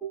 you